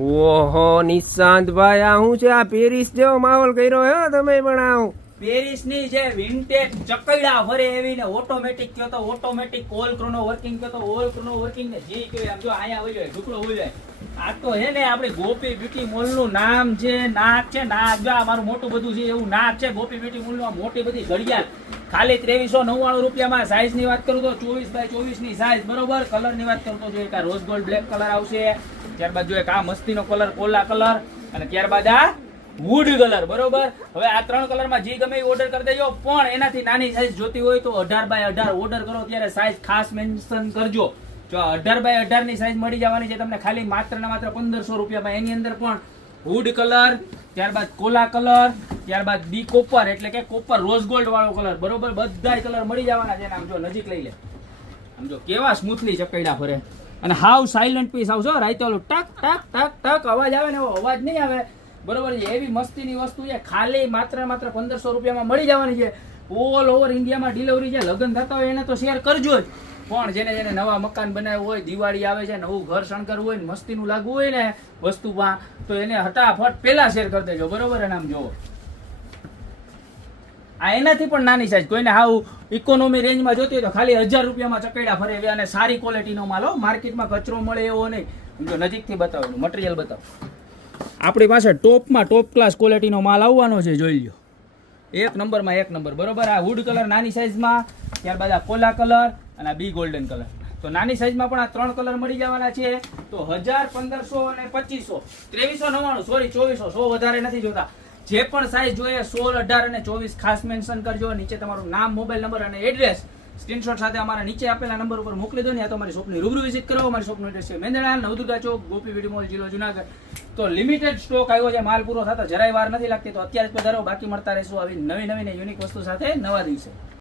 ઓહો નિશાંતભાઈ, આ શું છે? આ પેરિસ જેવો માહોલ કર્યો હે તમે પણ. આવું પેરિસ ની જે વિન્ટેજ ચકડા ફરે એવી ને ઓટોમેટિક કયો તો ઓટોમેટિક, ઓલ ક્રોનો વર્કિંગ કયો તો ઓલ ક્રોનો વર્કિંગ ને જે કયો આમ જો અહીંયા આવી જાય ઢુકડો હોય જાય. આ તો હે ને આપણી ગોપી બ્યુટી મોલ નું નામ છે. નાક છે, નાક જો આ મારું મોટું બધું છે એવું નાક છે ગોપી બ્યુટી મોલ નું. મોટી બધી ઘડિયાળ ખાલી 2399 રૂપિયામાં. સાઈઝ ની વાત કરું તો 24x24 ની સાઈઝ, બરોબર. કલર ની વાત કરું તો જો એક આ રોઝ ગોલ્ડ બ્લેક કલર આવશે, ત્યારબાદ જો એક આ મસ્તીનો કલર કોલા કલર, અને ત્યારબાદ આ વુડ કલર, બરોબર. હવે આ 3 કલરમાં જે ગમે એ ઓર્ડર કરી દેજો, પણ એનાથી નાની સાઈઝ જોતી હોય તો 18x18 ઓર્ડર કરો ત્યારે સાઈઝ ખાસ મેન્શન કરજો. જો 18x18 ની સાઈઝ મળી જવાની છે તમને ખાલી માત્ર ને માત્ર 1500 રૂપિયામાં. એની અંદર પણ વુડ કલર, ત્યારબાદ કોલા કલર, ત્યારબાદ ડી કોપર એટલે કે કોપર રોઝ ગોલ્ડ વાળો કલર, બરોબર. બધાય કલર મળી જવાના છે. આમ જો નજીક લઈ લે, આમ જો કેવા સ્મૂથલી ચપેડા ફરે, અને હાવ સાયલન્ટ પીસ આવશો. રાઈતો ટક ટક ટક ટક અવાજ આવે ને એવો અવાજ નહીં આવે, બરોબર છે. એવી મસ્તીની વસ્તુ છે. ખાલી માત્ર 1500 રૂપિયામાં મળી જવાની છે. ઓલ ઓવર ઇન્ડિયામાં ડિલિવરી છે. લગ્ન થતા હોય એને તો શેર કરજો જ, પણ જેને જેને નવા મકાન બનાવ્યું હોય, દિવાળી આવે છે, નવું ઘર શણગારવું હોય ને મસ્તીનું લાગવું હોય ને વસ્તુમાં, તો એને હટાફટ પેલા શેર કરી દેજો, બરોબર. અને આમ જોવો આ એનાથી પણ નાની સાઈઝ, કોઈને હાવ ઇકોનોમી રેન્જમાં જોતી હોય તો ખાલી 1000 રૂપિયામાં ચકેડા ફરે એવી અને સારી ક્વોલિટીનો માલ હો. માર્કેટમાં કચરો મળે એવો નહીં. જો નજીકથી બતાવો, મટીરિયલ બતાવો. આપણી પાસે ટોપમાં ટોપ ક્લાસ ક્વોલિટીનો માલ આવવાનો છે, જોઈ લો. એક નંબરમાં એક નંબર, બરોબર. આ વુડ કલર નાની સાઈઝમાં, ત્યારબાદ આ કોલા કલર અને આ બી ગોલ્ડન કલર. તો નાની સાઈઝમાં પણ આ 3 કલર મળી જવાના છે. તો 1000, 1500 અને 2500, 2399, સોરી 2400, 100 વધારે નથી જોતા. જે પણ સાઈઝ જોઈએ 16, 18 અને 24 ખાસ મેન્શન કરજો. નીચે તમારું નામ, મોબાઈલ નંબર અને એડ્રેસ સ્ક્રીનશોટ સાથે અમારા નીચે આપેલા નંબર ઉપર મોકલી દો ને. આ તો અમારી શોપની રૂબરૂ વિઝિટ કરો. અમારી શોપનો એડ્રેસ છે મેંદરડા, નવદુર્ગા ચોક, ગોપી બ્યુટી મોલ, જિલ્લો જુનાગઢ. તો લિમિટેડ સ્ટોક આવ્યો છે. માલ પૂરો થતા જરાય વાર નથી લાગતી. તો અત્યારે જ પધારો, બાકી મળતા રહેશું આવી નવી નવી ને યુનિક વસ્તુ સાથે નવા દિવસે.